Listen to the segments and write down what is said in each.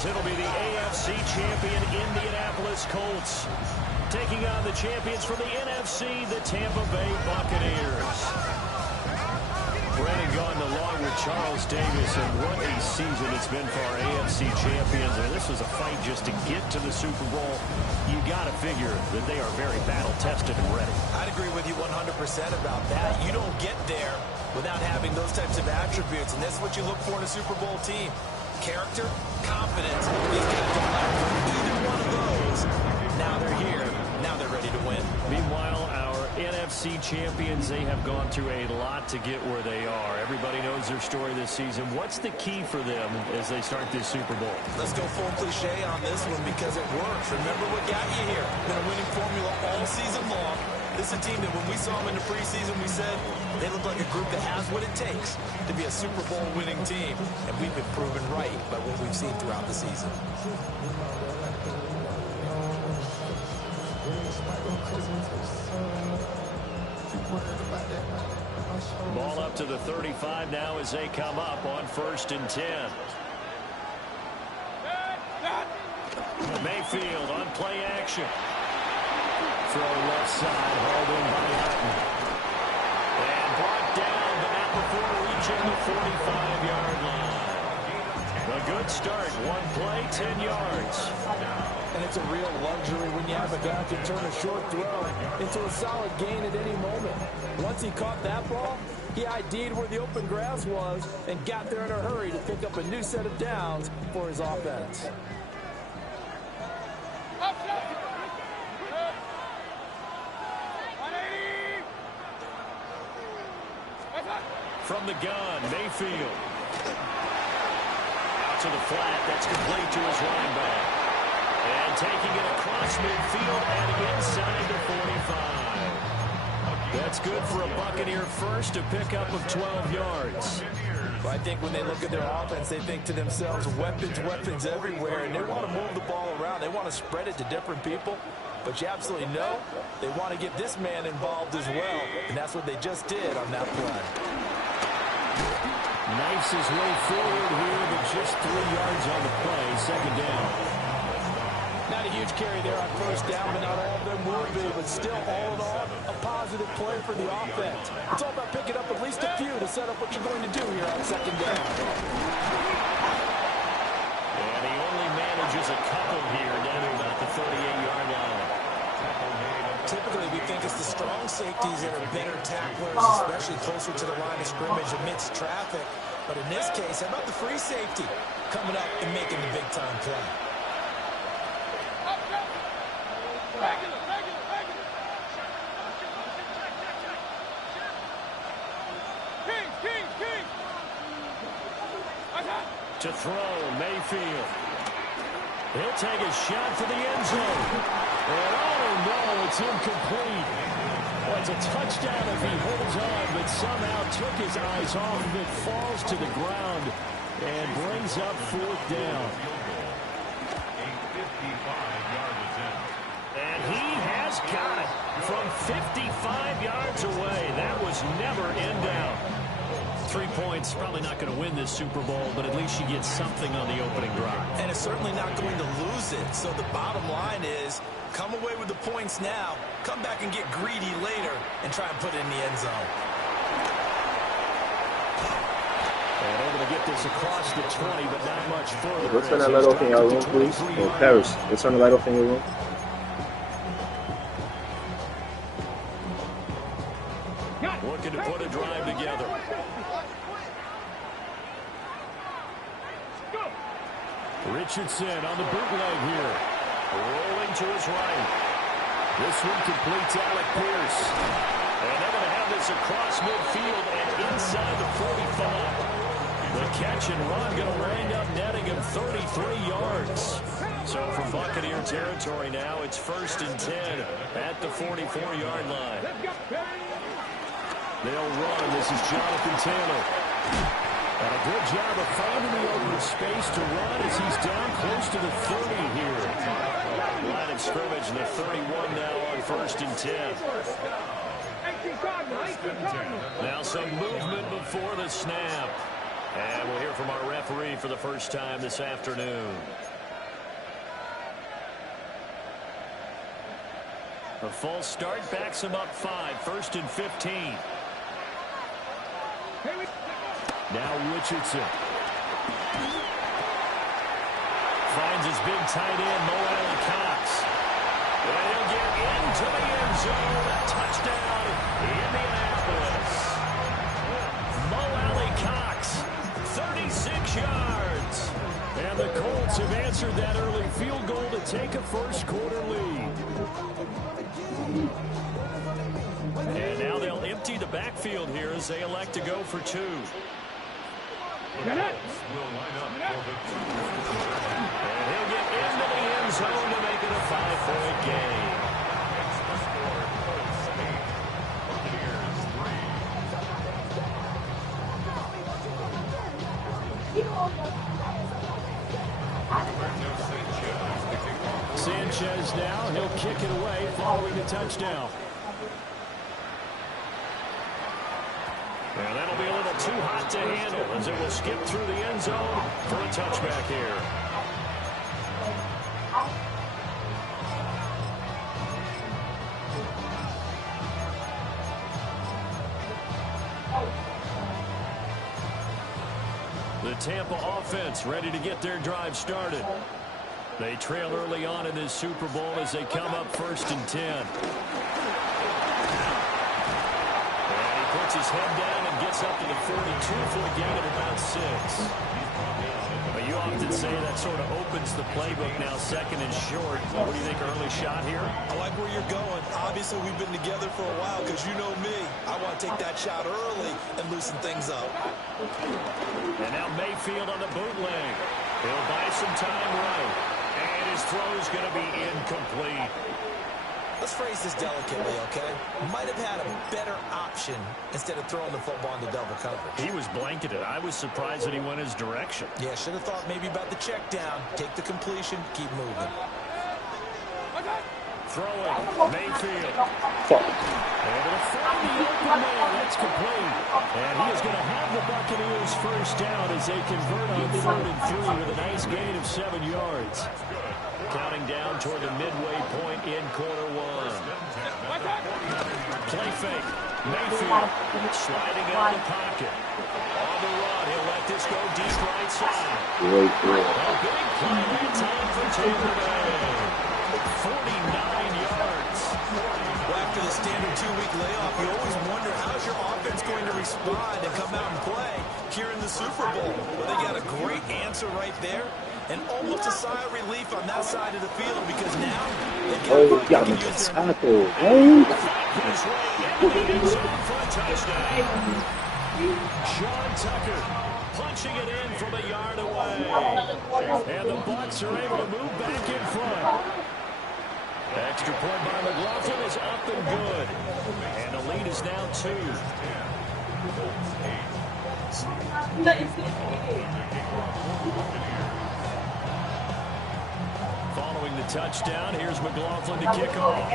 as it'll be the AFC champion Indianapolis Colts taking on the champions from the NFC, the Tampa Bay Buccaneers. Brandon Gaudin along with Charles Davis, and what a season it's been for our AFC champions. I mean, this was a fight just to get to the Super Bowl. You got to figure that they are very battle-tested and ready. I'd agree with you 100% about that. You don't get there without having those types of attributes, and that's what you look for in a Super Bowl team. Character, confidence. These guys don't lack either one of those. Now they're here. Now they're ready to win. Meanwhile, our NFC champions, they have gone through a lot to get where they are. Everybody knows their story this season. What's the key for them as they start this Super Bowl? Let's go full cliche on this one because it works. Remember what got you here. Been a winning formula all season long. This is a team that when we saw them in the preseason, we said they look like a group that has what it takes to be a Super Bowl winning team. And we've been proven right by what we've seen throughout the season. Ball up to the 35 now as they come up on 1st and 10. Mayfield on play action. Throw left side, hauled in by Hutton. And brought down, but not before reaching the 45-yard line. A good start. One play, 10 yards. And it's a real luxury when you have a guy who can turn a short throw into a solid gain at any moment. Once he caught that ball, he ID'd where the open grass was and got there in a hurry to pick up a new set of downs for his offense. From the gun, Mayfield. Out to the flat. That's complete to his running back. And taking it across midfield and inside the 45. That's good for a Buccaneer first, a pickup of 12 yards. But I think when they look at their offense, they think to themselves, weapons everywhere, and they want to move the ball around. They want to spread it to different people. But you absolutely know they want to get this man involved as well, and that's what they just did on that play. Knifes his way forward here, but just 3 yards on the play, 2nd down. Not a huge carry there on 1st down, but not all of them will be. But still, all in all, a positive play for the offense. It's all about picking up at least a few to set up what you're going to do here on 2nd down. And he only manages a couple here down to about the 38-yard line. Typically, we think it's the strong safeties that are better tacklers, especially closer to the line of scrimmage amidst traffic. But in this case, how about the free safety coming up and making the big-time play? To throw, Mayfield. He'll take a shot for the end zone. And oh no, it's incomplete. Well, it's a touchdown if he holds on, but somehow took his eyes off of it, falls to the ground, and brings up 4th down. And he has got it from 55 yards away. That was never in doubt. 3 points, probably not going to win this Super Bowl, but at least you get something on the opening drive. And it's certainly not going to lose it. So the bottom line is, come away with the points now, come back and get greedy later, and try and put it in the end zone. And able to get this across the 20, but not much further. Let's turn that light off in your room, please. Oh, Paris, let's turn the light off in your room. Looking to put a drive together. Richardson on the bootleg here. Rolling to his right. This one completes Alec Pierce. And they're going to have this across midfield and inside the 45. The catch and run going to wind up netting him 33 yards. So from Buccaneer territory now, it's 1st and 10 at the 44-yard line. They'll run. This is Jonathan Taylor. And a good job of finding the open space to run as he's down close to the 30 here. Line of scrimmage, the 31 now on 1st and 10. Now some movement before the snap. And we'll hear from our referee for the first time this afternoon. The false start backs him up 5, 1st and 15. Now Richardson. Finds his big tight end, Mo Alley-Cox. And he'll get into the end zone. A touchdown, Indianapolis. Mo Alley-Cox, 36 yards. And the Colts have answered that early field goal to take a first-quarter lead. And now they'll empty the backfield here as they elect to go for 2. And he'll get into the end zone to make it a 5-point game. Sanchez now, he'll kick it away following the touchdown. And that'll be a little too hot to handle as it will skip through the end zone for a touchback here. The Tampa offense ready to get their drive started. They trail early on in this Super Bowl as they come up 1st and 10. And he puts his head down and gets up to the 42 for a gain of about 6. But you often say that sort of opens the playbook now, 2nd and short. What do you think, early shot here? I like where you're going. Obviously, we've been together for a while because you know me. I want to take that shot early and loosen things up. And now Mayfield on the bootleg. He'll buy some time right. And his throw's going to be incomplete. Let's phrase this delicately, okay? Might have had a better option instead of throwing the football into double coverage. He was blanketed. I was surprised that he went his direction. Yeah, should have thought maybe about the check down. Take the completion, keep moving. Throwing, Mayfield. Able to find the open man. That's complete. And he is going to have the Buccaneers first down as they convert on 3rd and 3 with a nice gain of 7 yards. Counting down toward the midway point in quarter 1. Play fake. Mayfield sliding out of the pocket. On the run, he'll let this go deep right side. A big play in time for Tampa Bay. 49 yards. Well, after the standard 2-week layoff, you always wonder how's your offense going to respond and come out and play here in the Super Bowl. Well, they got a great answer right there. And almost a sigh of relief on that side of the field because now they can use their... Sean Tucker punching it in from a yard away. And the Bucs are able to move back in front. Extra point by McLaughlin is up and good. And the lead is now 2. Following the touchdown, here's McLaughlin to kick off.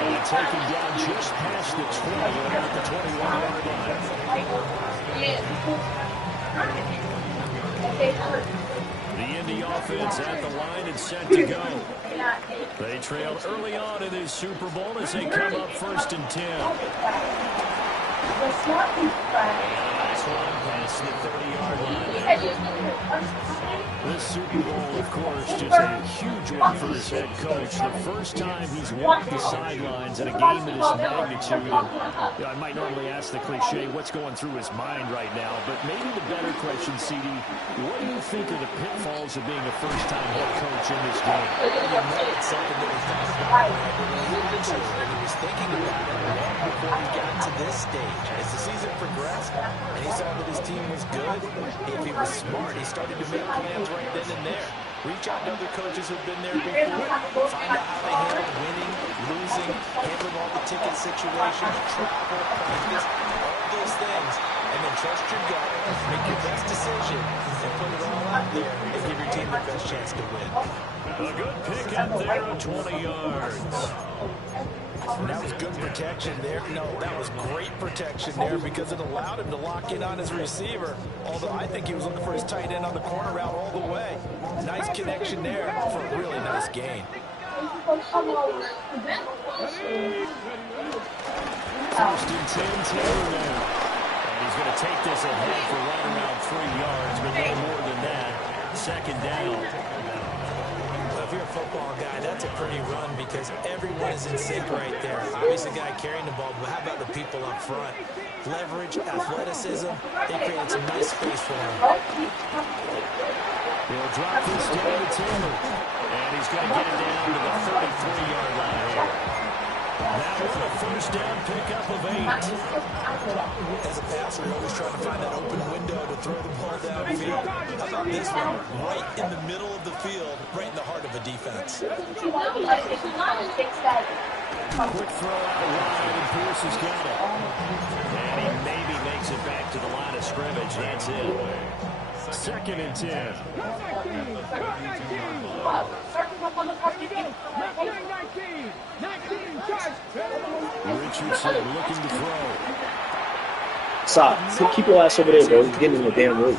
And taken down just past the 20 at the 21-yard line. The Indy offense at the line and set to go. They trail early on in this Super Bowl as they come up 1st and 10. Nice one past the 30-yard line. This Super Bowl, of course, just a huge one for his head coach. The first time he's walked the sidelines in a game of this magnitude. And, I might normally ask the cliche, what's going through his mind right now? But maybe the better question, CD, what do you think are the pitfalls of being a first-time head coach in this game? It's something that was talked about and he was thinking about it long before he got to this stage. As the season progressed and he saw that his team was good, if he was smart, he started to make plans right then and there. Reach out to other coaches who've been there before. Find out how they handled winning, losing, handling all the ticket situations, travel, practice, all those things. And then trust your gut, make your best decision, and put it all out there and give your team the best chance to win. A good pick out there of 20 yards. protection there. No, that was great protection there because it allowed him to lock in on his receiver. Although I think he was looking for his tight end on the corner route all the way. Nice connection there for a really nice gain. First and 10, Taylor now. And he's going to take this ahead for right around 3 yards, but no more than that. Second down. Well, if you're a football guy, that's a pretty run because everyone is in sync right there. Obviously, the guy carrying the ball, but how about the people up front? Leverage, athleticism, they created some nice space for him. He'll drop this down to Taylor. And he's going to get it down to the 33-yard line here. That was a first down pickup of 8. As a passer, you're always trying to find that open window to throw the ball downfield. How about this one? Right in the middle of the field, right in the heart of a defense. Quick throw out wide, and Pierce has got it. And he maybe makes it back to the line of scrimmage. That's it. Second and 10. Richardson looking to throw. Stop. Keep your ass over there, bro. He's getting in the damn way.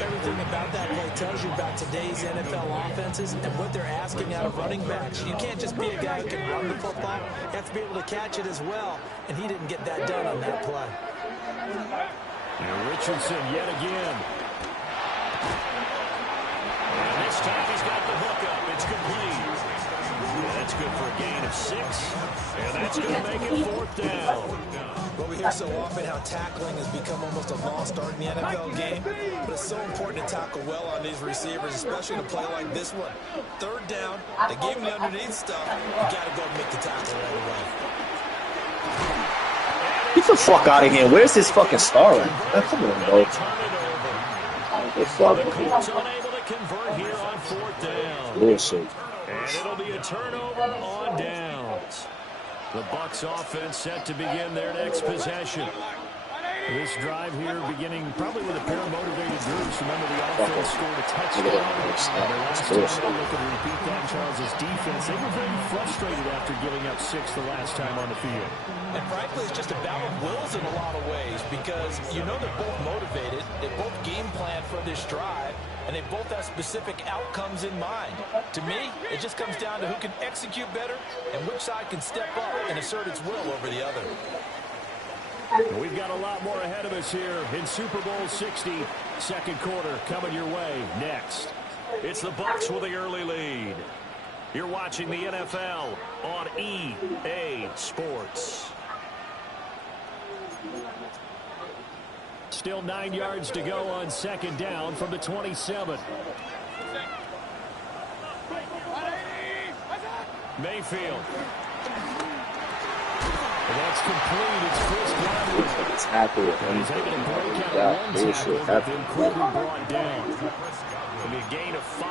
Everything about that play tells you about today's NFL offenses and what they're asking out of running backs. You can't just be a guy who can run the football. You have to be able to catch it as well, and he didn't get that done on that play. And Richardson yet again. And this time he's got the hook up. It's complete. Yeah, that's good for a gain of 6. And that's going to make it 4th down. Well, we hear so often how tackling has become almost a lost art in the NFL game. But it's so important to tackle well on these receivers, especially in a play like this one. 3rd down, they gave him the underneath stuff. You got to go and make the tackle right away. Get the fuck out of here. Where's this fucking star at? Oh, come on, bro. The Colts unable to convert here on 4th down. Bullshit. And it'll be a turnover on downs. The Bucs offense set to begin their next possession. This drive here beginning probably with a pair of motivated groups. Remember, the offense scored a touchdown. Their last time look and repeat that, Charles' defense. They were very frustrated after giving up 6 the last time on the field. And frankly, it's just a battle of wills in a lot of ways because you know they're both motivated. They both game plan for this drive, and they both have specific outcomes in mind. To me, it just comes down to who can execute better and which side can step up and assert its will over the other. We've got a lot more ahead of us here in Super Bowl 60. Second quarter coming your way next. It's the Bucs with the early lead. You're watching the NFL on EA Sports. Still 9 yards to go on second down from the 27. Mayfield. That's complete. It's Chris Godwin. It's happening. He's able to break out one tackle, but then quickly brought down. It'll be a gain of 5.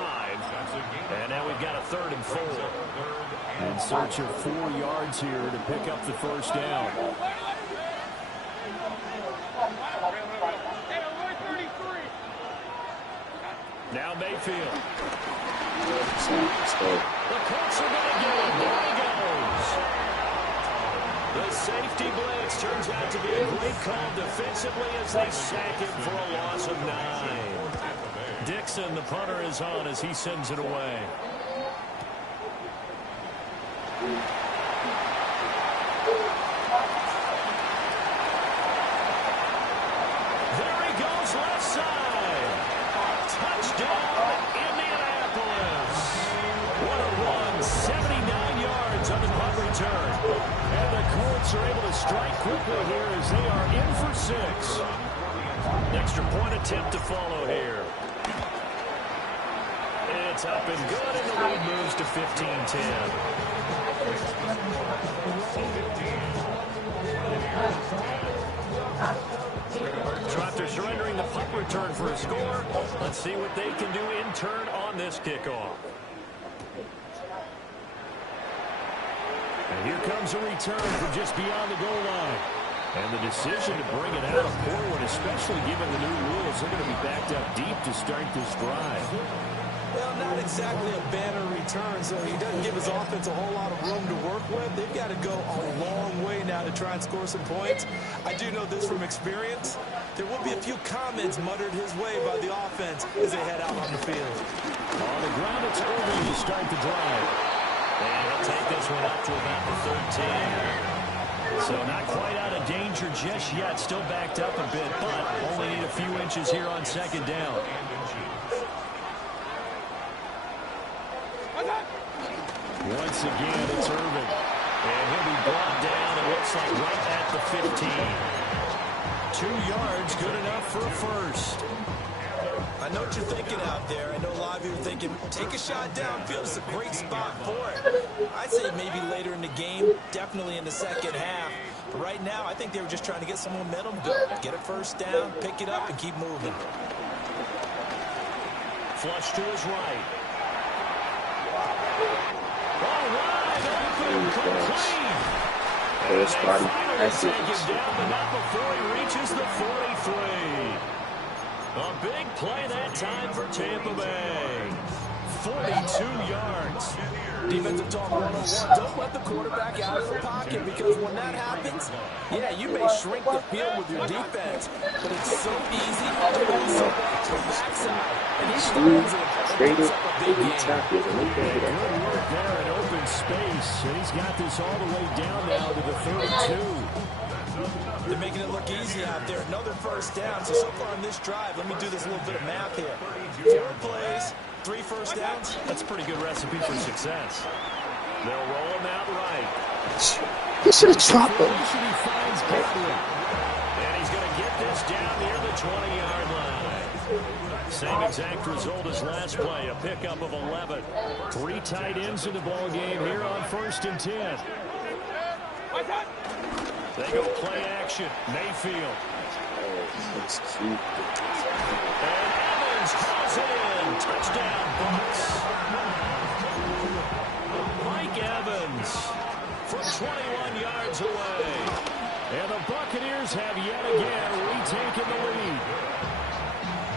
And now we've got a 3rd and 4. In search of 4 yards here to pick up the first down. Now Mayfield. The Colts are going to get him. There he goes. The safety blitz turns out to be a great call defensively as they sack him for a loss of 9. Dixon, the punter, is on as he sends it away. There he goes, left side. Touchdown, Indianapolis. What a run, 79 yards on the punt return. And the Colts are able to strike quickly here as they are in for 6. Extra point attempt to follow here. It's up and good, and the lead moves to 15-10. After surrendering the punt return for a score, let's see what they can do in turn on this kickoff. And here comes a return from just beyond the goal line. And the decision to bring it out of Portland, especially given the new rules, they're going to be backed up deep to start this drive. Well, not exactly a banner return, so he doesn't give his offense a whole lot of room to work Well, they've got to go a long way now to try and score some points. I do know this from experience. There will be a few comments muttered his way by the offense as they head out on the field. On the ground, it's Irving to start the drive. And he'll take this one up to about the 13. So not quite out of danger just yet. Still backed up a bit, but only need a few inches here on second down. Once again, it's Irving. And he'll be brought down, it looks like right at the 15. 2 yards, good enough for a first. I know what you're thinking out there. I know a lot of you are thinking, take a shot downfield. It's a great spot for it. I'd say maybe later in the game, definitely in the second half. But right now, I think they were just trying to get some momentum built. Get a first down, pick it up, and keep moving. Flush to his right. All right, open, complete. First body. That's it. Take him down, but not before he reaches the 43. A big play that time for Tampa Bay. 42 yards. Defensive talk 101. Don't let the quarterback out of the pocket, because when that happens, yeah, you may shrink the field with your defense, but it's so easy to also watch the backside. And he's Straight up, baby tackles. Good work there in open space. And he's got this all the way down now to the 32. They're making it look easy out there. Another first down. So far on this drive, let me do this little bit of math here. 4 plays, 3 first downs. That's a pretty good recipe for success. They'll roll him out right. He should have dropped him. He finds Godwin. And he's going to get this down near the 20-yard line. Same exact result as last play, a pickup of 11. 3 tight ends in the ball game here on 1st and 10. They go play action. Mayfield. That's cute. And Evans calls it in. Touchdown, Bucs. Mike Evans from 21 yards away. And the Buccaneers have yet again retaken the lead.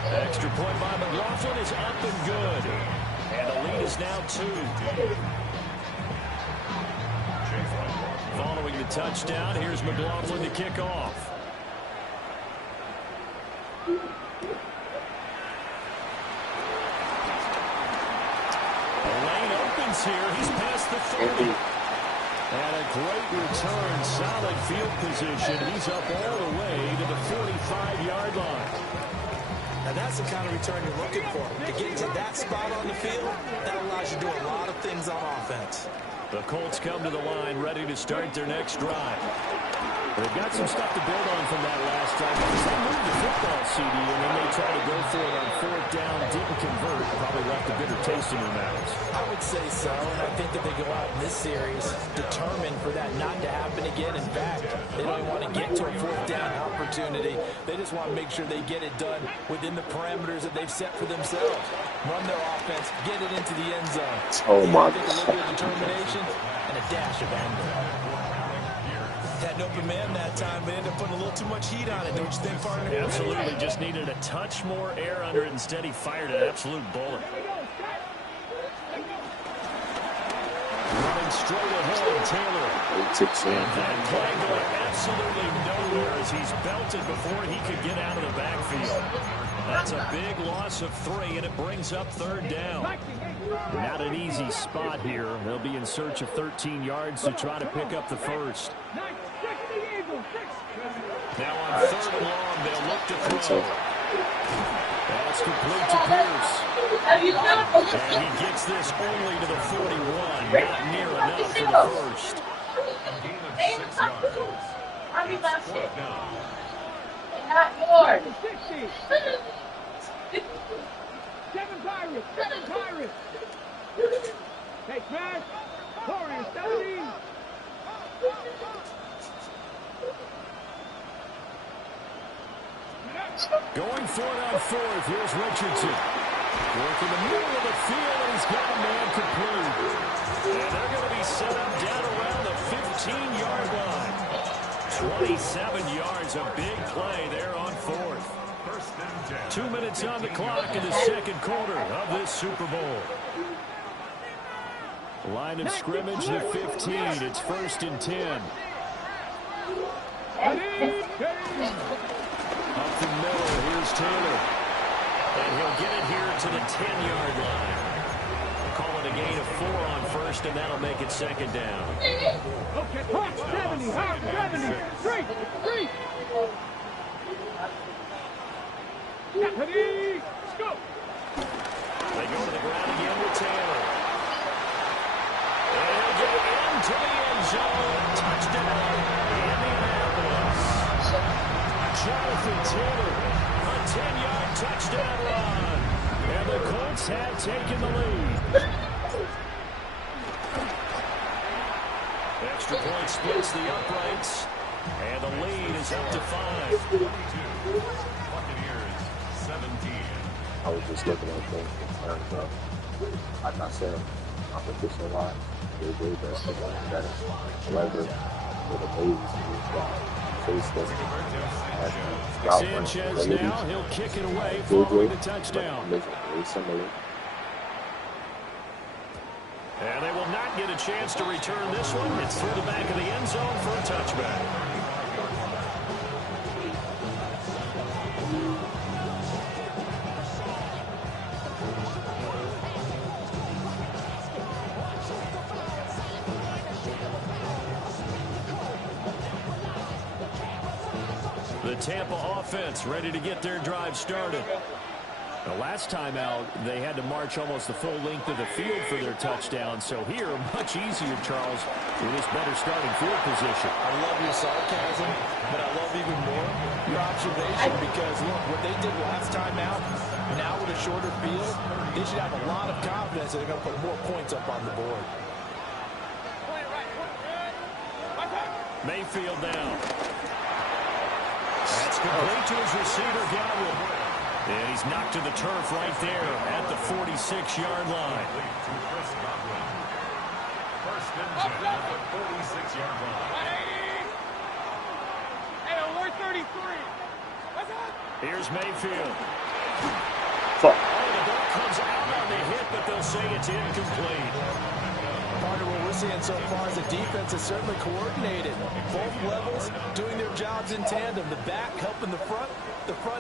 Extra point by McLaughlin is up and good. And the lead is now 2. Following the touchdown, here's McLaughlin to kick off. Lane opens here. He's past the 30. And a great return, solid field position. He's up all the way to the 45-yard line. Now that's the kind of return you're looking for. To get to that spot on the field, that allows you to do a lot of things on offense. The Colts come to the line, ready to start their next drive. They've got some stuff to build on from that last drive. Because they moved the football, CD, and then they tried to go for it on 4th down, didn't convert, probably left a bitter taste in their mouths. I would say so, and I think that they go out in this series determined for that not to happen again. In fact, they don't even want to get to a 4th down opportunity. They just want to make sure they get it done within the parameters that they've set for themselves. Run their offense, get it into the end zone. Oh my God. A little bit of determination and a dash of anger. Had an open man that time, but ended up putting a little too much heat on it, don't you think, partner? Yeah, absolutely. Just needed a touch more air under it. Instead, he fired an absolute bullet. Running straight ahead, Taylor. And that play going absolutely nowhere as he's belted before he could get out of the backfield. That's a big loss of 3, and it brings up 3rd down. Not an easy spot here. They'll be in search of 13 yards to try to pick up the first. Now on 3rd and long, they'll look to throw. That's complete to Pierce. And he gets this only to the 41. Not near enough for the first. Not yours. Seven Pirates. Hey, Smash. Warriors, 17. Going for it on 4th. Here's Richardson. Work in the middle of the field, and he's got a man complete. And they're going to be set up down around the 15-yard line. 27 yards, a big play there on 4th. 2 minutes on the clock in the 2nd quarter of this Super Bowl. Line of scrimmage, the 15. It's 1st and 10. Up the middle, here's Taylor. And he'll get it here to the 10-yard line. Call it a gain of 4 on 1st, and that'll make it 2nd down. Okay, 70, 70, 3. Ready, go. They go to the ground again with Taylor. And he'll get into the end zone. Touchdown, Indianapolis. Jonathan Taylor, a 10-yard touchdown run. And the Colts have taken the lead. Extra point splits the uprights. And the lead is up to 5. Buccaneers, 17. I was just looking at things in terms of, like I said, competition line. They're way better, better. However, for the ladies, we've got Facebook, Sanchez now, he'll kick it away following the touchdown. Very similar. And they will not get a chance to return this one. It's through the back of the end zone for a touchback. The Tampa offense ready to get their drive started. The last time out, they had to march almost the full length of the field for their touchdown. So here, much easier, Charles, with this better starting field position. I love your sarcasm, but I love even more your observation because, look, what they did last time out, now with a shorter field, they should have a lot of confidence that they're going to put more points up on the board. Mayfield now. That's complete to his receiver, Godwin. And he's knocked to the turf right there at the 46-yard line. First and 10 at the 46-yard line. 133. Here's Mayfield. Fuck. Oh, the ball comes out on the hit, but they'll say it's incomplete. Part of what we're seeing so far is the defense is certainly coordinated. Both levels doing their jobs in tandem. The back helping the front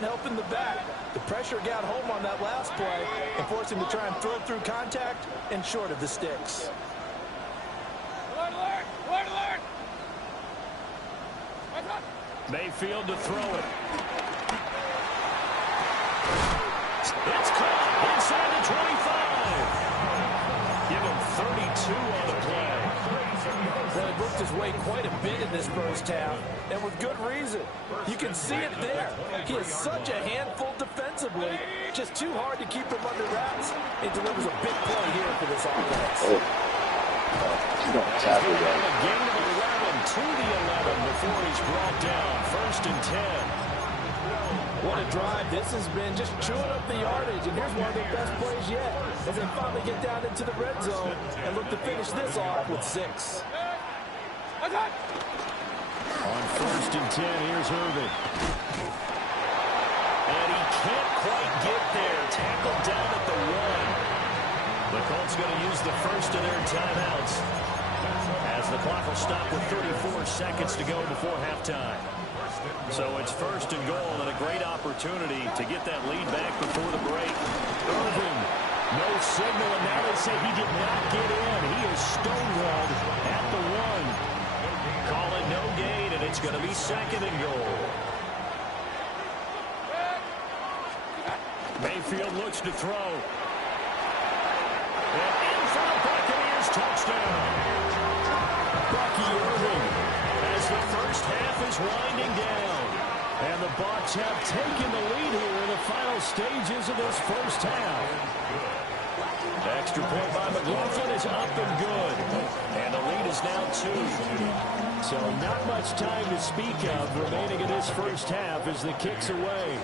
helping the back. The pressure got home on that last play and forced him to try and throw through contact and short of the sticks. Mayfield to throw it. It's caught inside the 25. Give him 32 on the play. Well, he booked his way quite a bit in this first half, and with good reason. You can see it there. He is such a handful defensively, just too hard to keep him under wraps. It delivers a big play here for this offense. Oh. You don't tackle A that. gain of 11 to the 11 before he's brought down. 1st and 10. What a drive. This has been just chewing up the yardage, and here's one of their best plays yet as they finally get down into the red zone and look to finish this off with 6. On 1st and 10, here's Irvin. And he can't quite get there. Tackled down at the 1. The Colts going to use the first of their timeouts as the clock will stop with 34 seconds to go before halftime. So it's 1st and goal and a great opportunity to get that lead back before the break. Irvin, no signal, and now they say he did not get in. He is stonewalled at the 1. Call it no gain, and it's going to be 2nd and goal. Mayfield looks to throw. And in for the Buccaneers touchdown. Bucky Irving as the first half is winding down. And the Bucs have taken the lead here in the final stages of this first half. Extra point by McLaughlin is up and good. And the lead is now 2. So not much time to speak of remaining in this first half as the kick's away.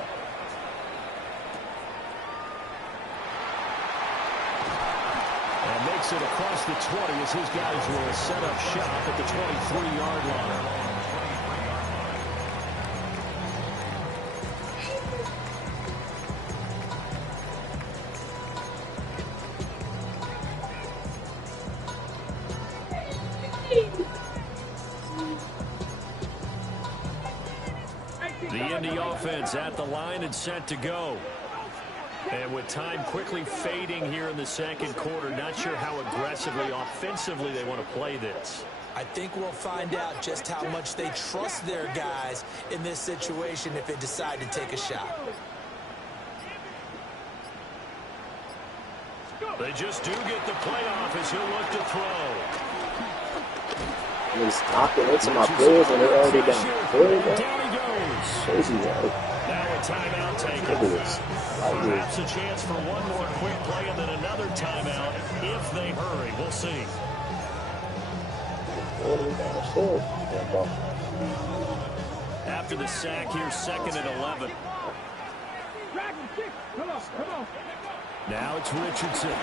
And makes it across the 20 as his guys will set up shop at the 23-yard line. The Indy offense at the line and set to go. And with time quickly fading here in the second quarter, not sure how aggressively, offensively they want to play this. I think we'll find out just how much they trust their guys in this situation if they decide to take a shot. They just do get the playoff as he'll look to throw. He's knocking into my players and they're already down. Down he goes. Crazy, man. Now a timeout taken. Look at this. Perhaps a chance for one more quick play and then another timeout if they hurry. We'll see. After the sack here, 2nd and 11. Now it's Richardson.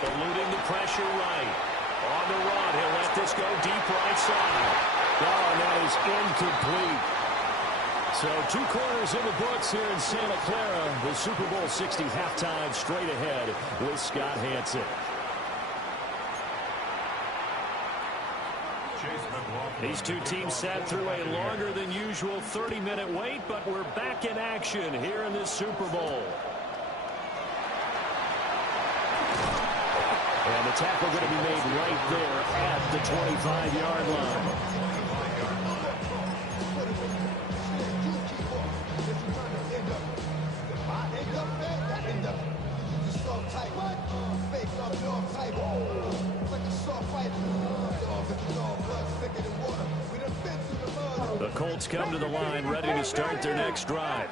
Eluding the pressure right. On the run, he'll let this go deep right side. Oh, and that is incomplete. So 2 quarters in the books here in Santa Clara. The Super Bowl 60 halftime straight ahead with Scott Hanson. These two teams sat through a longer than usual 30-minute wait, but we're back in action here in this Super Bowl. And the tackle going to be made right there at the 25-yard line. The Colts come to the line ready to start their next drive.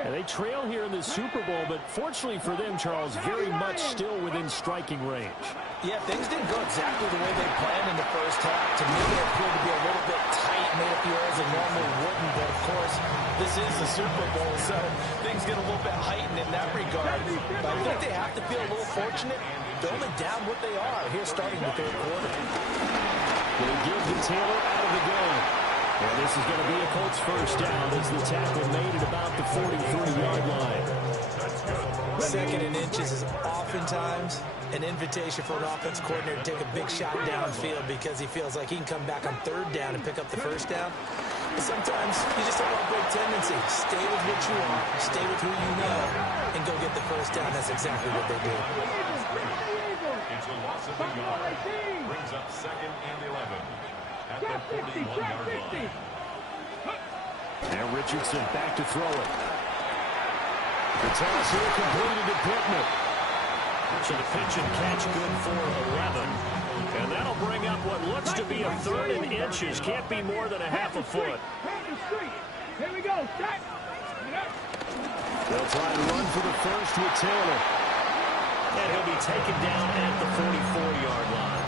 And they trail here in the Super Bowl, but fortunately for them, Charles, very much still within striking range. Yeah, things didn't go exactly the way they planned in the first half. To me, it appeared to be a little bit tight, made it feel as it normally wouldn't. But, of course, this is the Super Bowl, so things get a little bit heightened in that regard. But I think they have to feel a little fortunate. They're only down what they are here starting the third quarter. They give to Taylor out of the gun. And this is going to be a Colts first down as the tackle made at about the 43-yard line. 2nd and inches is oftentimes an invitation for an offense coordinator to take a big shot downfield because he feels like he can come back on 3rd down and pick up the first down. But sometimes you just have a great tendency. Stay with what you are, stay with who you know, and go get the first down. That's exactly what they do. It's a loss of a yard. Brings up 2nd and 11 at the 41-yard line. And Richardson back to throw it. The toss here completed to Pittman. So the pitch and catch good for 11. And that'll bring up what looks to be a 3rd and inches. Can't be more than a half a foot. Here we go. They'll try to run for the first with Taylor. And he'll be taken down at the 44-yard line.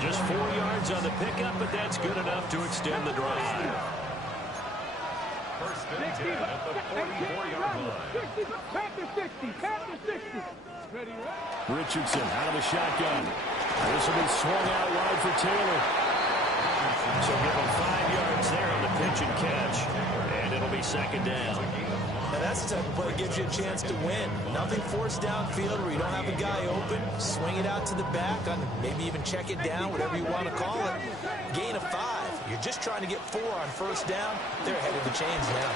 Just 4 yards on the pickup, but that's good enough to extend the drive. 1st and 10 at the 44-yard line. Richardson out of the shotgun. This will be swung out wide for Taylor. So give him 5 yards there on the pitch and catch. And it'll be 2nd down. Now that's the type of play that gives you a chance to win. Nothing forced downfield where you don't have a guy open. Swing it out to the back, maybe even check it down, whatever you want to call it. Gain of 5. You're just trying to get 4 on 1st down. They're ahead of the chains now.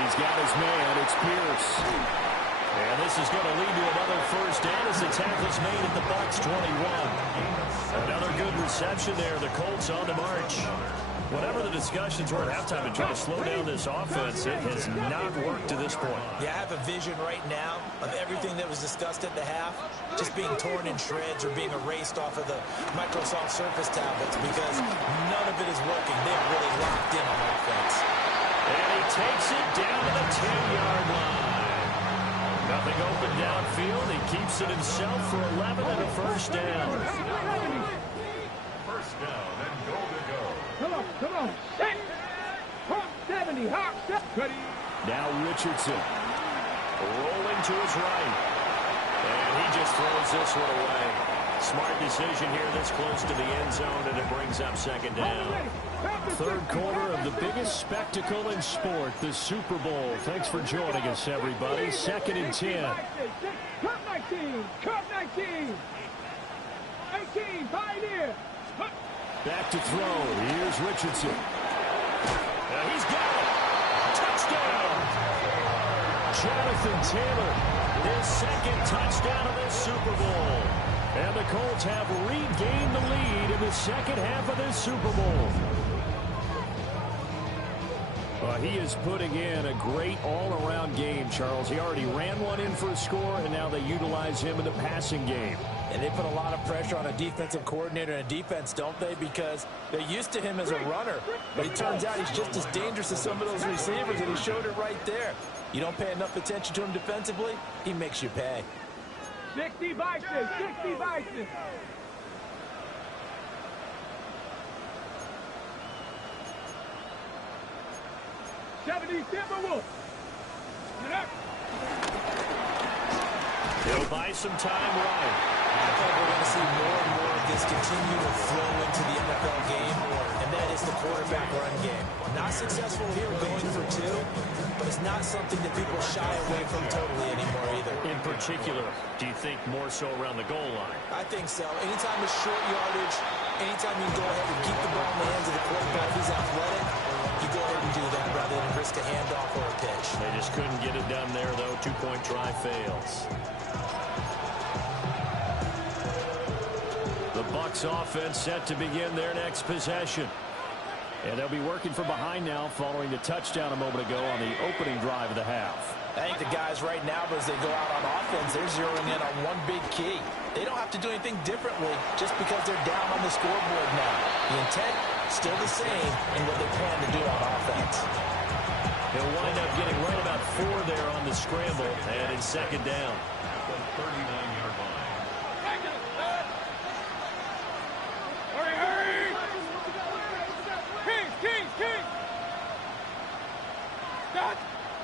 He's got his man. It's Pierce. And this is going to lead to another first down as the tackle's made at the Bucs 21. Another good reception there. The Colts on the march. Whatever the discussions were at halftime and trying to slow down this offense, it has not worked to this point. Yeah, I have a vision right now of everything that was discussed at the half just being torn in shreds or being erased off of the Microsoft Surface tablets because none of it is working. They're really locked in on offense. And he takes it down to the 10-yard line. Nothing open downfield. He keeps it himself for 11 and a first down. First down and goal to go. Come on. Set. Hawk 70. Hawk 70. Now Richardson rolling to his right. And he just throws this one away. Smart decision here this close to the end zone, and it brings up 2nd down. 3rd quarter of the biggest spectacle in sport, the Super Bowl. Thanks for joining us, everybody. 2nd and 10. Cup 19. Cup 19. 18. Pioneer. Back to throw. Here's Richardson. He's got it. Touchdown. Jonathan Taylor, his second touchdown of this Super Bowl. And the Colts have regained the lead in the second half of this Super Bowl. He is putting in a great all-around game, Charles. He already ran one in for a score, and now they utilize him in the passing game. And they put a lot of pressure on a defensive coordinator and a defense, don't they? Because they're used to him as a runner. But it turns out he's just as dangerous as some of those receivers, and he showed it right there. You don't pay enough attention to him defensively, he makes you pay. 60 Vikings, 60 Vikings. He'll buy some time right. I think we're going to see more and more of this continue to flow into the NFL game, and that is the quarterback run game. Not successful here going for two, but it's not something that people shy away from totally anymore either. In particular, do you think more so around the goal line? I think so. Anytime it's short yardage, anytime you can go ahead and keep the ball in the hands of the quarterback, he's athletic, you go ahead and do that rather than risk a handoff or a pitch. They just couldn't get it done there, though. Two-point try fails. The Bucs offense set to begin their next possession. And they'll be working from behind now following the touchdown a moment ago on the opening drive of the half. I think the guys right now, as they go out on offense, they're zeroing in on one big key. They don't have to do anything differently just because they're down on the scoreboard now. The intent, still the same in what they plan to do on offense. They'll wind up getting right about 4 there on the scramble, and it's second down. The 39-yard line.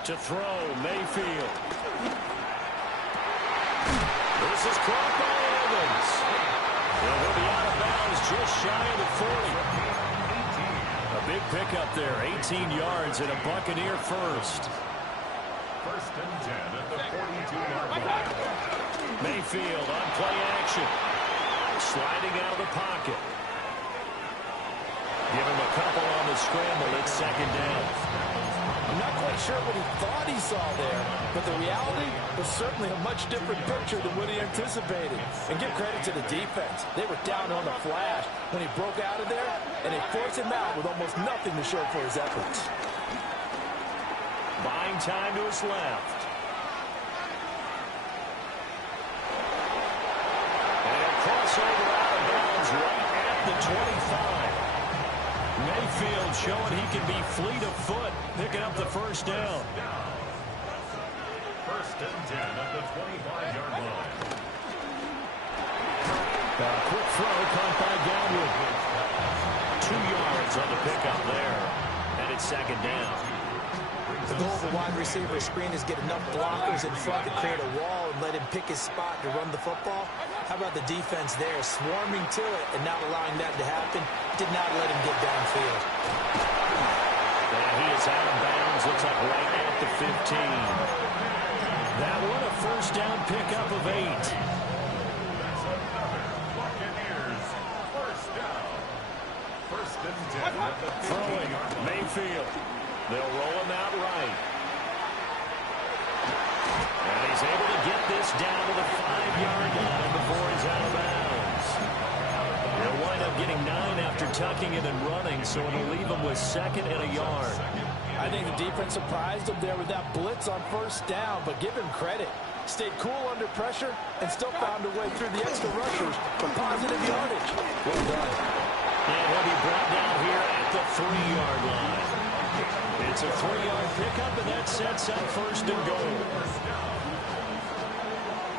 To throw, Mayfield. This is caught by Evans. And he'll be out of bounds just shy of the 40. A big pickup there, 18 yards and a Buccaneer first. First and 10 at the 42-yard line. Mayfield on play action. Sliding out of the pocket. Give him a couple on the scramble. It's second down. I'm not quite sure what he thought he saw there, but the reality was certainly a much different picture than what he anticipated. And give credit to the defense. They were down on the flash when he broke out of there, and they forced him out with almost nothing to show for his efforts. Buying time to his left. And a crossover out of bounds right at the 25. Mayfield showing he can be fleet of foot, picking up the first down. First and 10 at the 25-yard line. Quick throw caught by Godwin. 2 yards on the pickup there. And it's second down. The goal of a wide receiver screen is get enough blockers in front to create a wall and let him pick his spot to run the football. How about the defense there, swarming to it and not allowing that to happen? Did not let him get downfield. And he is out of bounds. Looks like right at the 15. That one a first down pickup of 8. That's another Buccaneers first down. First and 10 at the 15-yard line. Mayfield. They'll roll him out right. And he's able to get this down to the 5-yard line before he's out of bounds. They'll wind up getting 9 after tucking it and running, so it'll leave them with second and a yard. I think the defense surprised him there with that blitz on first down, but give him credit. Stayed cool under pressure and still found a way through the extra rushers for positive yardage. Well done. And he'll be brought down here at the 3-yard line. It's a 3-yard pickup, and that sets up first and goal.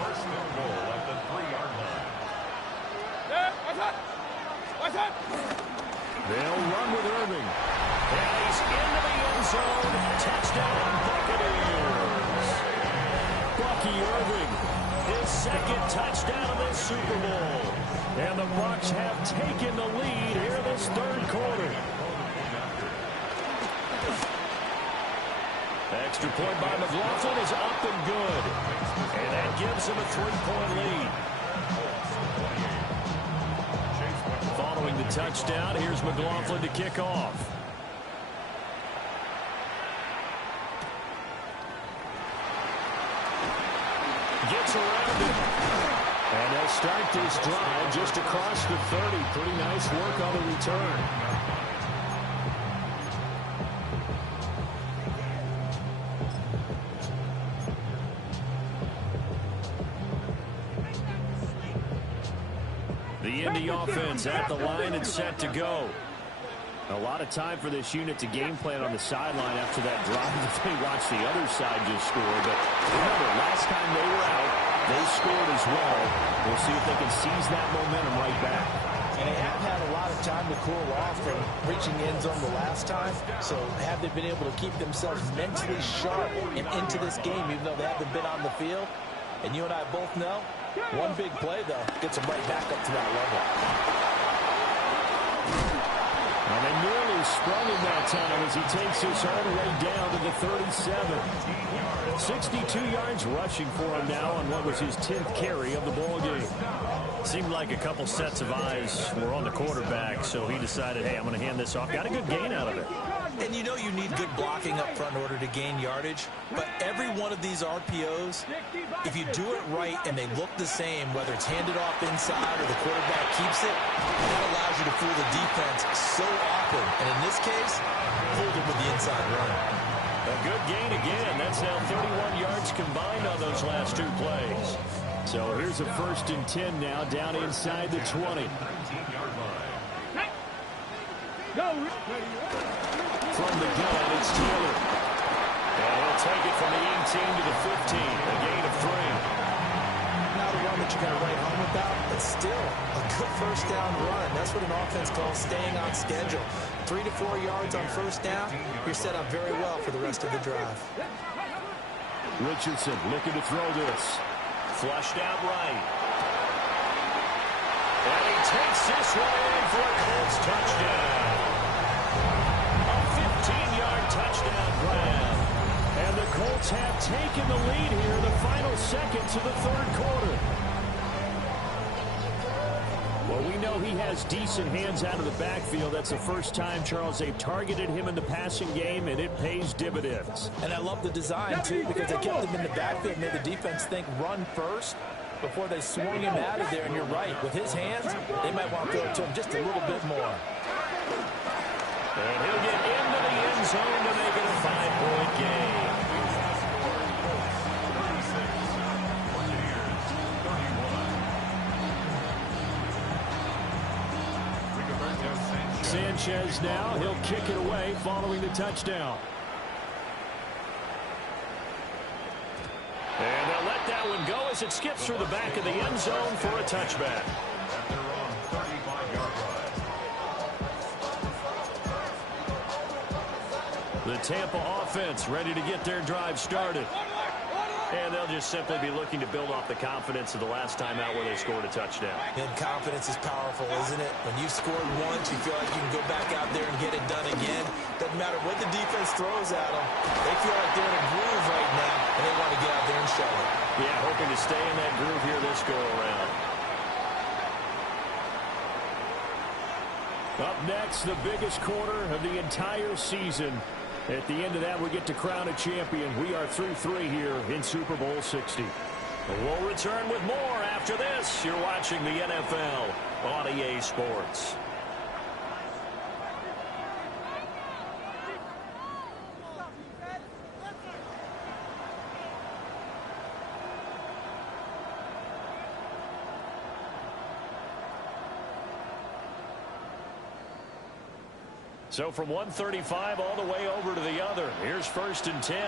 First and goal at the 3-yard line. They'll run with Irving. And he's into the end zone. Touchdown, Buccaneers. Bucky Irving, his second touchdown of this Super Bowl. And the Bucs have taken the lead here in this third quarter. Extra point by McLaughlin is up and good. And that gives him a 3-point lead. Following the touchdown. Here's McLaughlin to kick off. Gets around it. And they'll start this drive just across the 30. Pretty nice work on the return. The Indy offense at the line and set to go. A lot of time for this unit to game plan on the sideline after that drive that they watched the other side just score. But remember, last time they were out, they scored as well. We'll see if they can seize that momentum right back. And they have had a lot of time to cool off from reaching the end zone the last time. So have they been able to keep themselves mentally sharp and into this game, even though they haven't been on the field? And you and I both know, one big play, though, gets them right back up to that level. And they nearly sprung him that time as he takes this all the way down to the 37. 62 yards rushing for him now on what was his 10th carry of the ball game. Seemed like a couple sets of eyes were on the quarterback, so he decided, hey, I'm going to hand this off. Got a good gain out of it. And you know you need good blocking up front in order to gain yardage. But every one of these RPOs, if you do it right and they look the same, whether it's handed off inside or the quarterback keeps it, that allows you to fool the defense so often. And in this case, fooled it with the inside run. A good gain again. That's now 31 yards combined on those last two plays. So here's a 1st and 10 now down inside the 20. From the gun, it's Taylor. And he'll take it from the 18 to the 15. A gain of 3. Not a run that you're going to write home about, but still a good first down run. That's what an offense calls staying on schedule. 3 to 4 yards on first down, you're set up very well for the rest of the drive. Richardson looking to throw this. Flushed out right. And he takes this one in for a Colts touchdown. A 15-yard touchdown grab. And the Colts have taken the lead here in the final seconds of the third quarter. Well, we know he has decent hands out of the backfield. That's the first time, Charles, they've targeted him in the passing game, and it pays dividends. And I love the design, too, because they kept him in the backfield and made the defense think run first before they swung him out of there. And you're right, with his hands, they might want to throw it to him just a little bit more. And he'll get into the end zone to make it a 5-point game. Sanchez now, he'll kick it away following the touchdown. And they'll let that one go as it skips through the back of the end zone for a touchback. The Tampa offense ready to get their drive started. And they'll just simply be looking to build off the confidence of the last time out where they scored a touchdown. And confidence is powerful, isn't it? When you've scored once, you feel like you can go back out there and get it done again. Doesn't matter what the defense throws at them. They feel like they're in a groove right now, and they want to get out there and show it. Yeah, hoping to stay in that groove here this go-around. Up next, the biggest quarter of the entire season. At the end of that, we get to crown a champion. We are through 3 here in Super Bowl 60. We'll return with more after this. You're watching the NFL on EA Sports. So from 135 all the way over to the other. Here's 1st and 10.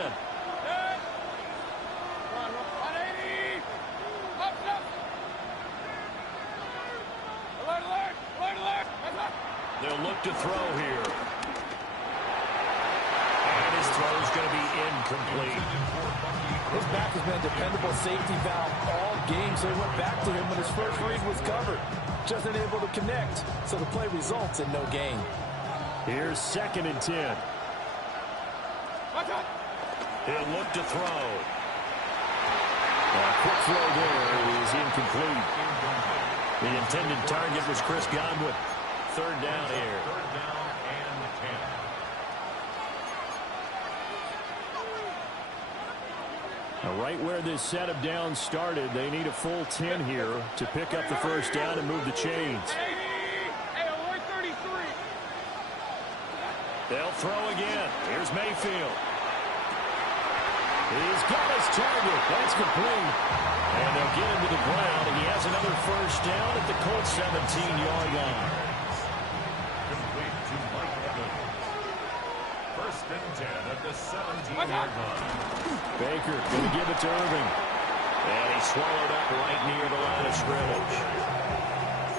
They'll look to throw here. And his throw is going to be incomplete. His back has been a dependable safety valve all game, so he went back to him when his first read was covered. Just unable to connect, so the play results in no gain. Here's 2nd and 10. He'll look to throw. A quick throw there is incomplete. The intended target was Chris Godwin. third down here. Third down and 10. Now, right where this set of downs started, they need a full 10 here to pick up the first down and move the chains. They'll throw again. Here's Mayfield. He's got his target. That's complete. And they'll get him to the ground, and he has another first down at the Colts 17-yard line. Complete to Mike Evans. First and 10 at the 17-yard line. Baker going to give it to Irving. And he swallowed up right near the line of scrimmage.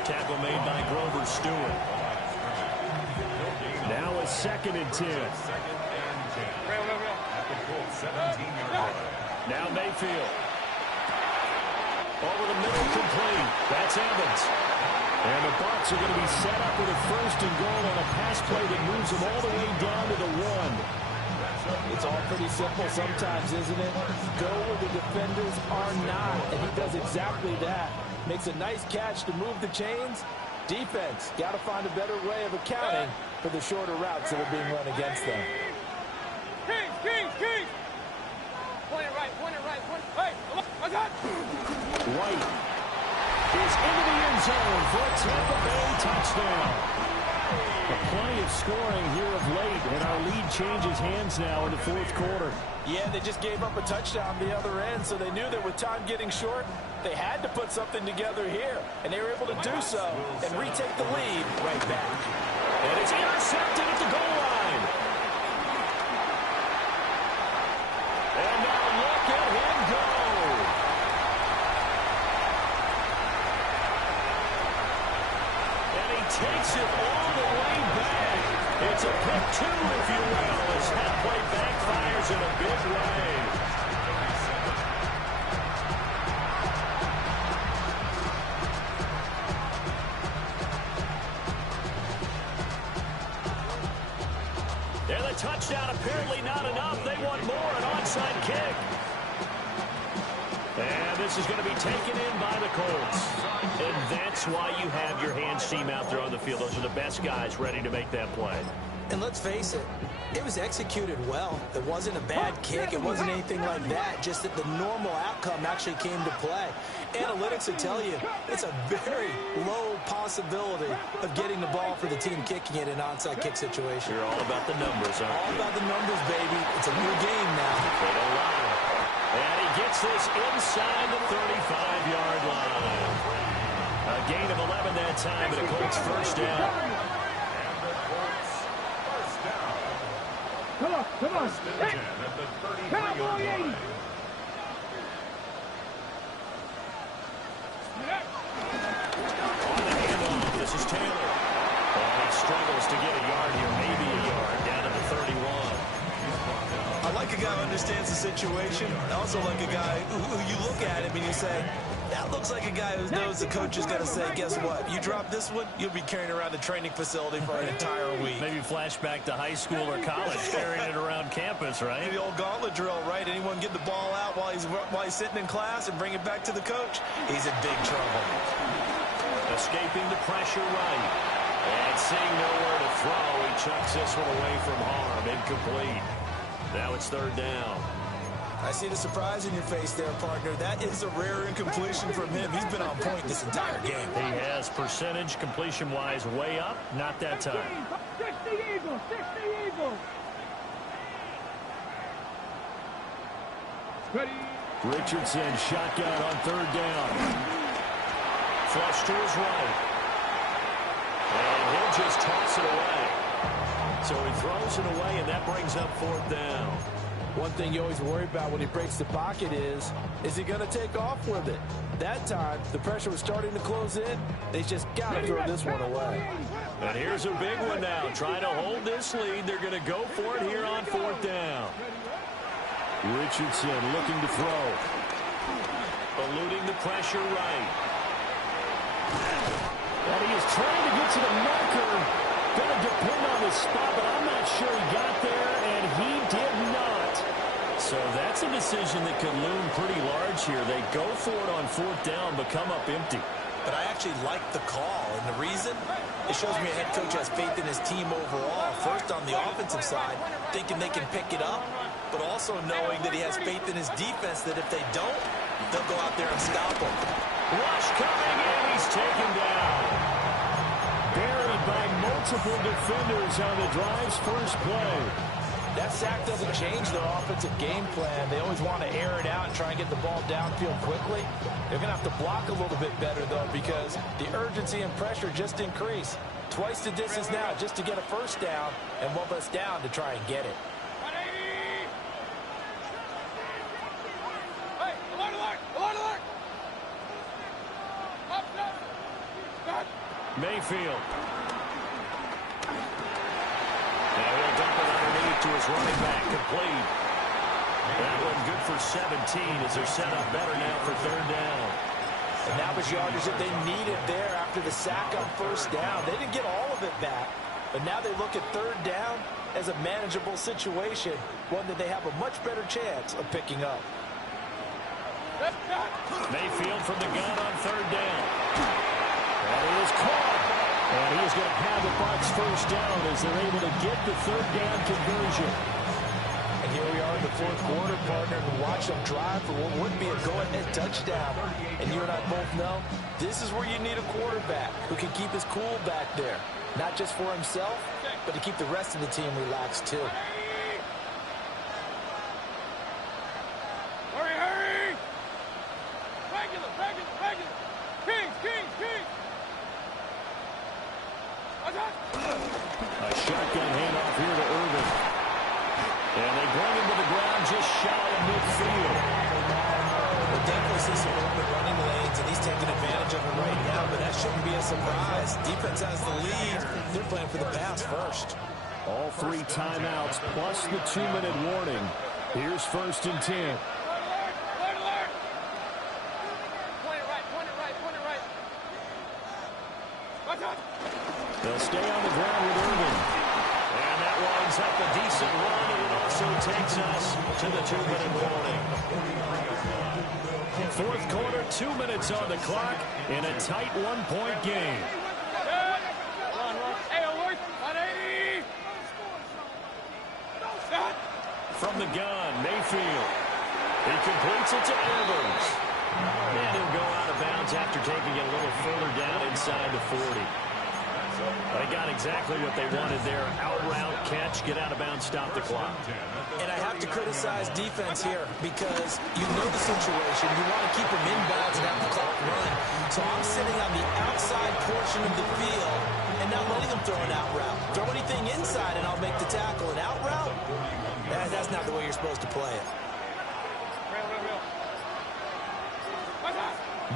Tackle made by Grover Stewart. Now a second and 10. Second and 10. At the Colts 17-yard line. Now Mayfield. Over the middle, complete. That's Evans. And the Bucs are going to be set up with a first and goal on a pass play that moves them all the way down to the 1. It's all pretty simple sometimes, isn't it? Go where the defenders are not, and he does exactly that. Makes a nice catch to move the chains. Defense, got to find a better way of accounting for the shorter routes that are being run against them. King! Point it right. Hey, I got White is into the end zone for a Tampa Bay touchdown. Plenty of scoring here of late, and our lead changes hands now in the fourth quarter. Yeah, they just gave up a touchdown the other end, so they knew that with time getting short, they had to put something together here, and they were able to do so and retake the lead right back. And it's intercepted at the goal line. And now look at him go. And he takes it all the way back. It's a pick two, if you will, as that play backfires in a big way. And the touchdown apparently not enough. They want more, an onside kick. And this is going to be taken in by the Colts. And that's why you have your hands team out there on the field. Those are the best guys ready to make that play. And let's face it, it was executed well. It wasn't a bad kick. It wasn't anything like that. Just that the normal outcome actually came to play. Analytics will tell you it's a very low possibility of getting the ball for the team kicking it in an onside kick situation. You're all about the numbers, aren't you? All about the numbers, baby. It's a new game now. They don't lie. And he gets this inside the 35-yard line. A gain of 11 that time, and a Colts first down. And the Colts first down. Come on. First and 10 at the 33-yard Cowboy 80. line. On the handoff, this is Taylor. And he struggles to get a yard here, maybe a yard, down at the 31. I like a guy who understands the situation. I also like a guy who you look at him and you say, that looks like a guy who knows the coach is going to say, guess what? You drop this one, you'll be carrying around the training facility for an entire week. Maybe flashback to high school or college, carrying it around campus, right? The old gauntlet drill, right? Anyone get the ball out while he's sitting in class and bring it back to the coach? He's in big trouble. Escaping the pressure right. And seeing nowhere to throw, he chucks this one away from harm. Incomplete. Now it's third down. I see the surprise in your face there, partner. That is a rare incompletion from him. He's been on point this entire game. He has percentage completion-wise way up. Not that time. 60 Eagles. Ready. Richardson shotgun on third down. Flush to his right. And he'll just toss it away. So he throws it away, and that brings up fourth down. One thing you always worry about when he breaks the pocket is he going to take off with it? That time, the pressure was starting to close in. They just got to throw this one away. And here's a big one now. Trying to hold this lead. They're going to go for it here on fourth down. Richardson looking to throw. Eluding the pressure right. And he is trying to get to the marker. Going to depend on the spot, but I'm not sure he got there, and he did not. So that's a decision that could loom pretty large here. They go for it on fourth down, but come up empty. But I actually like the call, and the reason is It shows me a head coach has faith in his team overall. First on the offensive side, thinking they can pick it up, but also knowing that he has faith in his defense that if they don't, they'll go out there and stop them. Rush coming in. He's taken down. Buried by multiple defenders on the drive's first play. That sack doesn't change their offensive game plan. They always want to air it out and try and get the ball downfield quickly. They're going to have to block a little bit better, though, because the urgency and pressure just increase. Twice the distance now just to get a first down, and one less down to try and get it. Mayfield. Now he'll dump it underneath to his running back, complete. That one good for 17 as they're set up better now for third down. And that was yardage that they needed there after the sack on first down. They didn't get all of it back, but now they look at third down as a manageable situation, one that they have a much better chance of picking up. Mayfield from the gun on third down. That is caught. And he is going to have the Bucs first down as they're able to get the third down conversion. And here we are in the fourth quarter, partner, and watch them drive for what would be a go-ahead touchdown. And you and I both know this is where you need a quarterback who can keep his cool back there. Not just for himself, but to keep the rest of the team relaxed too. Hurry! Regular! Kings! A shotgun handoff here to Irvin. And they bring him to the ground just shy of midfield. We'll definitely see some open running lanes, and he's taking advantage of it right now, but that shouldn't be a surprise. Defense has the lead. They're playing for the pass first. All 3 timeouts plus the 2-minute warning. Here's first and 10. Point it right. Watch out! They'll stay on the ground with Irvin. And that winds up a decent run, and it also takes us to the 2-minute warning. Fourth quarter, 2 minutes on the clock in a tight 1-point game. Run. Hey, alert! 180! From the gun, Mayfield. He completes it to Evans. And he'll go out of bounds after taking it a little further down inside the 40. They got exactly what they wanted there. Out route, catch, get out of bounds, stop the clock. And I have to criticize defense here because you know the situation. You want to keep them in bounds and have the clock run. So I'm sitting on the outside portion of the field and not letting them throw an out route. Throw anything inside and I'll make the tackle. An out route? That's not the way you're supposed to play it.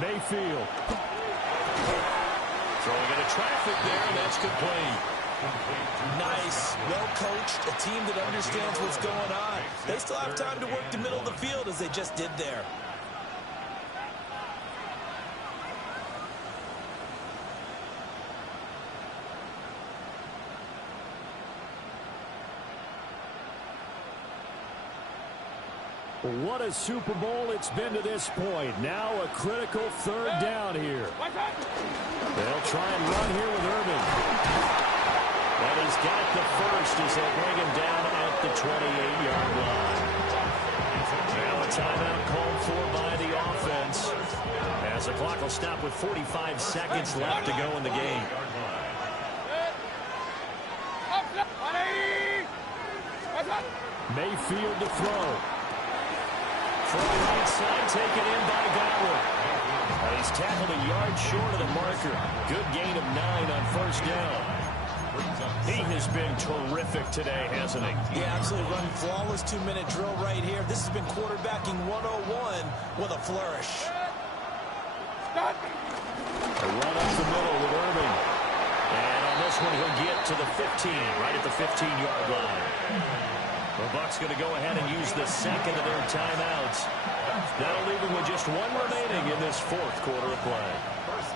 Mayfield. Throwing into traffic there, and that's complete. Nice, well-coached, a team that understands what's going on. They still have time to work the middle of the field as they just did there. What a Super Bowl it's been to this point. Now a critical third down here. They'll try and run here with Irvin. And he's got the first as they bring him down at the 28-yard line. Now a timeout called for by the offense, as the clock will stop with 45 seconds left to go in the game. Mayfield to throw. From the right side, taken in by Godwin. He's tackled a yard short of the marker. Good gain of 9 on first down. He has been terrific today, hasn't he? Yeah, absolutely. Running flawless 2-minute drill right here. This has been quarterbacking 101 with a flourish. A run up the middle with Irving. And on this one, he'll get to the 15, right at the 15-yard line. The Bucs going to go ahead and use the second of their timeouts. That'll leave them with just 1 remaining in this fourth quarter of play.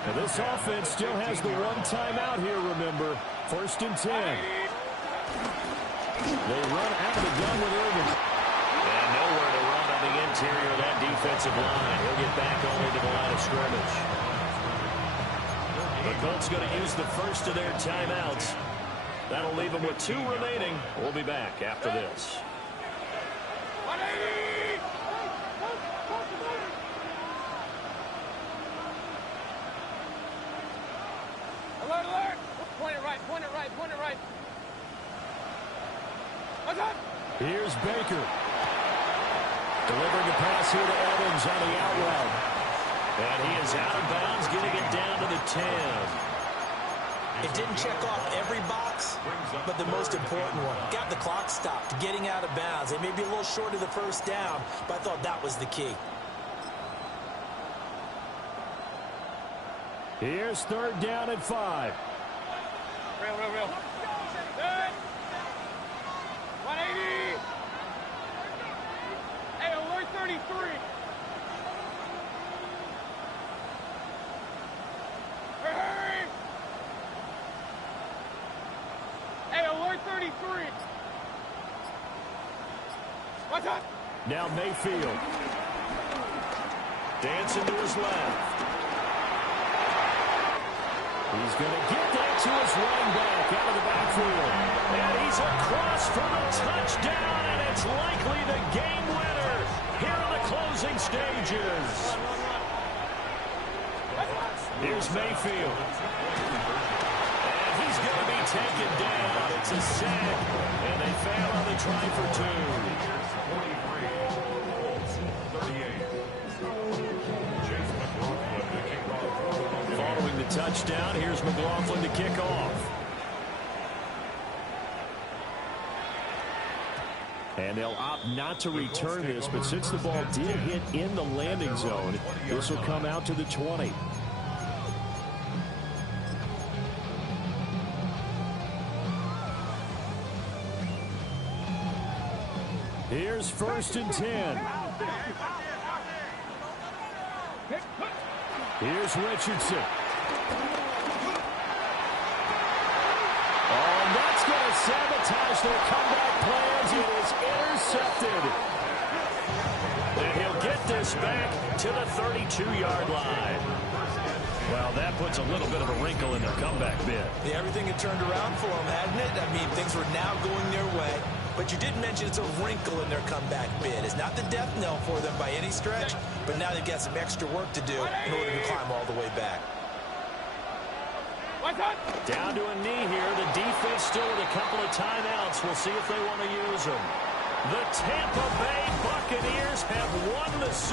Now this offense still has the 1 timeout here, remember. First and 10. They run out of the gun with Irvin. And nowhere to run on the interior of that defensive line. He'll get back only to the line of scrimmage. The Colts going to use the first of their timeouts. That'll leave them with 2 remaining. We'll be back after this. Alert, alert! Point it right, point it right, point it right. What's up? Here's Baker. Delivering a pass here to Evans on the out route. And he is out of bounds, getting it down to the 10. It didn't check off every box, but the most important one. Got the clock stopped, getting out of bounds. It may be a little short of the first down, but I thought that was the key. Here's 3rd down at 5. Real. Good. 180. Hey, alert 33. Hurry. Hey, alert 33. What's up? Now Mayfield. Dancing to his left. He's going to get that to his running back out of the backfield. And he's across for the touchdown, and it's likely the game winner here in the closing stages. Here's Mayfield. And he's going to be taken down. It's a sack, and they fail on the try for 2. Following the touchdown, here's McLaughlin to kick off. And they'll opt not to return this, but since the ball did hit in the landing zone, this will come out to the 20. Here's 1st and 10. Here's Richardson. Oh, and that's going to sabotage their comeback plans. It is intercepted. And he'll get this back to the 32-yard line. Well, that puts a little bit of a wrinkle in their comeback bid. Yeah, everything had turned around for them, hadn't it? I mean, things were now going their way. But you did mention it's a wrinkle in their comeback bid. It's not the death knell for them by any stretch, but now they've got some extra work to do in order to climb all the way back. Down to a knee here. The defense still with a couple of timeouts. We'll see if they want to use them. The Tampa Bay Buccaneers have won the